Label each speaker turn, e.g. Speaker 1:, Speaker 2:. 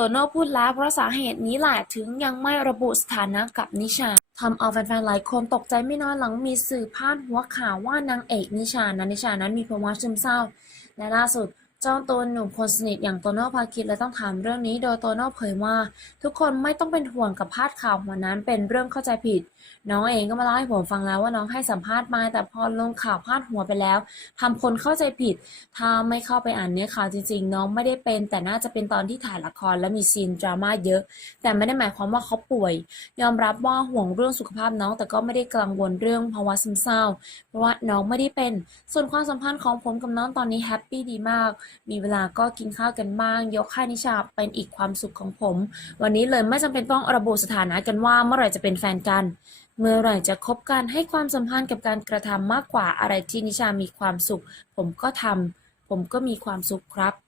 Speaker 1: โตโน่พูดแล้วเพราะสาเหตุนี้แหละถึงยังไม่ระบุสถานะกับนิชาทำเอาแฟนๆหลายคนตกใจไม่น้อยหลังมีสื่อพาดหัวข่าวว่านางเอกนิชานั้นนิชานั้นมีภาวะซึมเศร้าและล่าสุด เจ้าตัวหนุ่มคนสนิทอย่างโตโน่พาคินเลยต้องถามเรื่องนี้ โดยโตโน่เผยว่า ทุกคนไม่ต้องเป็นห่วงกับพาดข่าวหัวนั้นเป็นเรื่องเข้าใจผิด น้องเองก็มาเล่าให้ผมฟังแล้วว่าน้องให้สัมภาษณ์มาแต่พอลงข่าวพาดหัวไปแล้วทำคนเข้าใจผิด ถ้าไม่เข้าไปอ่านเนื้อข่าวจริงๆ น้องไม่ได้เป็น แต่น่าจะเป็นตอนที่ถ่ายละครและมีซีนดราม่าเยอะ แต่ไม่ได้หมายความว่าเขาป่วย ยอมรับว่าห่วงเรื่องสุขภาพน้องแต่ก็ไม่ได้กังวลเรื่องภาวะซึมเศร้า เพราะว่าน้องไม่ได้เป็น ส่วนความสัมพันธ์ของผมกับน้องตอนนี้แฮปปี้ดีมากมีเวลาก็กินข้าวกันบ้าง ยกค่านิชาเป็นอีกความสุขของผม วันนี้เลยไม่จำเป็นต้องระบุสถานะกันว่าเมื่อไหร่จะเป็นแฟนกัน เมื่อไหร่จะคบกันให้ความสัมพันธ์กับการกระทำมากกว่าอะไรที่นิชามีความสุข ผมก็ทำผมก็มีความสุขครับ